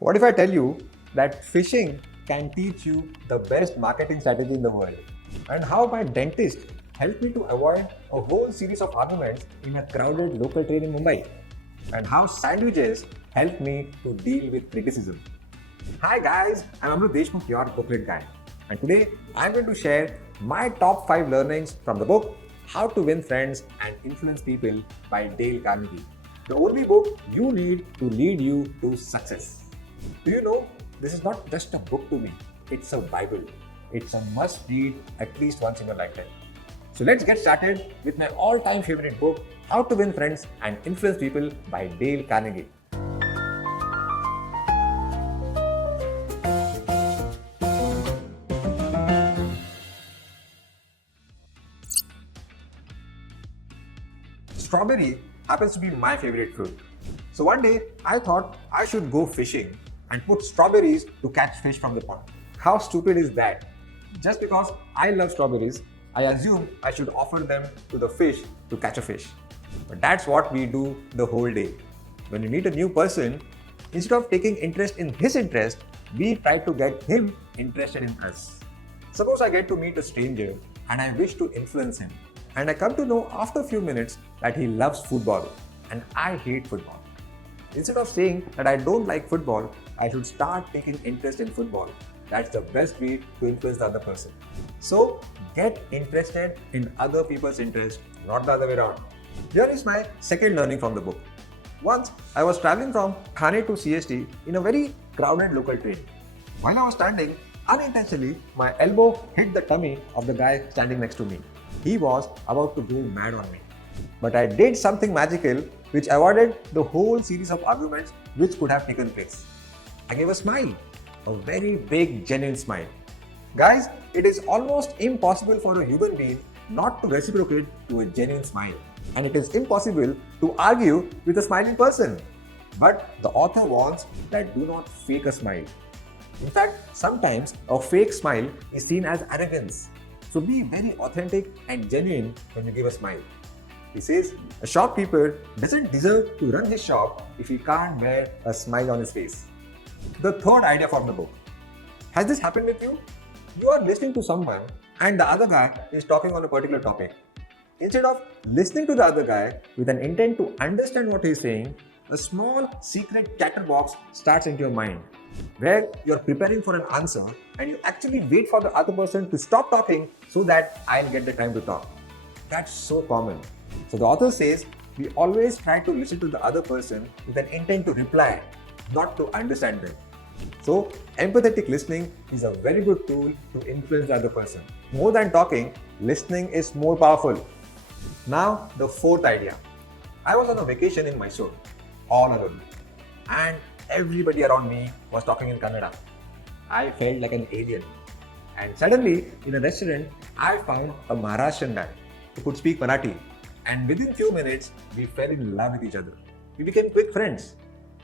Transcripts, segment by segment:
What if I tell you that fishing can teach you the best marketing strategy in the world? And how my dentist helped me to avoid a whole series of arguments in a crowded local train in Mumbai? And how sandwiches helped me to deal with criticism? Hi guys, I'm Amrut Deshmukh, your Booklet Guy. And today I'm going to share my top 5 learnings from the book How to Win Friends and Influence People by Dale Carnegie. The only book you need to lead you to success. Do you know, this is not just a book to me, it's a Bible. It's a must read at least once in your lifetime. So let's get started with my all-time favorite book, How to Win Friends and Influence People by Dale Carnegie. Strawberry happens to be my favorite fruit. So one day I thought I should go fishing and put strawberries to catch fish from the pond. How stupid is that? Just because I love strawberries, I assume I should offer them to the fish to catch a fish. But that's what we do the whole day. When we meet a new person, instead of taking interest in his interest, we try to get him interested in us. Suppose I get to meet a stranger and I wish to influence him. And I come to know after a few minutes that he loves football and I hate football. Instead of saying that I don't like football, I should start taking interest in football. That's the best way to influence the other person. So get interested in other people's interest, not the other way around. Here is my second learning from the book. Once I was traveling from Thane to CST in a very crowded local train. While I was standing, unintentionally, my elbow hit the tummy of the guy standing next to me. He was about to go mad on me. But I did something magical which avoided the whole series of arguments which could have taken place. I gave a smile, a very big, genuine smile. Guys, it is almost impossible for a human being not to reciprocate to a genuine smile. And it is impossible to argue with a smiling person. But the author warns that do not fake a smile. In fact, sometimes a fake smile is seen as arrogance. So be very authentic and genuine when you give a smile. He says, a shopkeeper doesn't deserve to run his shop if he can't wear a smile on his face. The third idea from the book. Has this happened with you? You are listening to someone and the other guy is talking on a particular topic. Instead of listening to the other guy with an intent to understand what he is saying, a small secret chatterbox starts into your mind where you are preparing for an answer and you actually wait for the other person to stop talking so that I'll get the time to talk. That's so common. So the author says we always try to listen to the other person with an intent to reply, not to understand them. So empathetic listening is a very good tool to influence the other person. More than talking, listening is more powerful. Now the fourth idea. I was on a vacation in Mysore, all alone, and everybody around me was talking in Kannada. I felt like an alien. And suddenly, in a restaurant, I found a Maharashtrian guy who could speak Marathi. And within few minutes, we fell in love with each other. We became quick friends.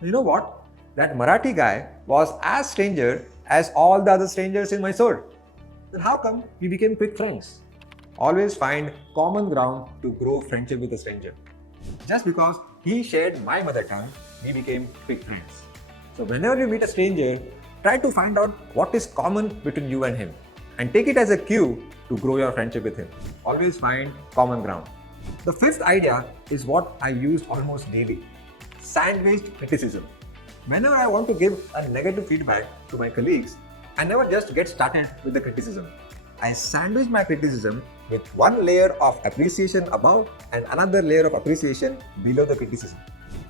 You know what? That Marathi guy was as stranger as all the other strangers in Mysore. Then how come we became quick friends? Always find common ground to grow friendship with a stranger. Just because he shared my mother tongue, we became quick friends. So whenever you meet a stranger, try to find out what is common between you and him and take it as a cue to grow your friendship with him. Always find common ground. The fifth idea is what I used almost daily. Sandwiched criticism. Whenever I want to give a negative feedback to my colleagues, I never just get started with the criticism. I sandwich my criticism with one layer of appreciation above and another layer of appreciation below the criticism.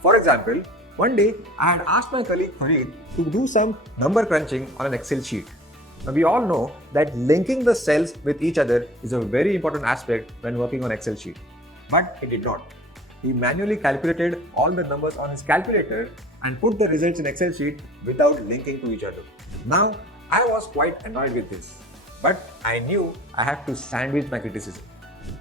For example, one day I had asked my colleague Farid to do some number crunching on an Excel sheet. Now we all know that linking the cells with each other is a very important aspect when working on Excel sheet. But he did not. He manually calculated all the numbers on his calculator and put the results in Excel sheet without linking to each other. Now, I was quite annoyed with this. But I knew I had to sandwich my criticism.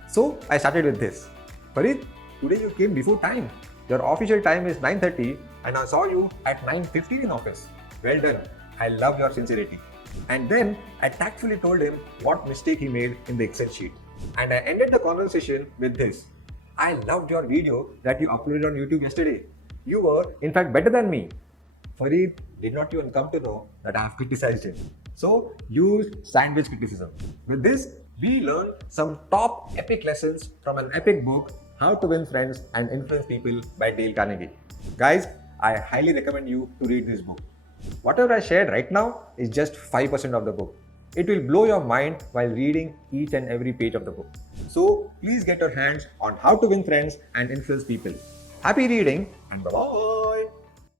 So I started with this. Farid, today you came before time. Your official time is 9:30 and I saw you at 9:15 in office. Well done. I love your sincerity. And then I tactfully told him what mistake he made in the Excel sheet. And I ended the conversation with this. I loved your video that you uploaded on YouTube yesterday. You were, in fact, better than me. Farid, did not even come to know that I have criticized him. So use sandwich criticism. With this, we learn some top epic lessons from an epic book, How to Win Friends and Influence People by Dale Carnegie. Guys, I highly recommend you to read this book. Whatever I shared right now is just 5% of the book. It will blow your mind while reading each and every page of the book. So please get your hands on How to Win Friends and Influence People. Happy reading and bye-bye.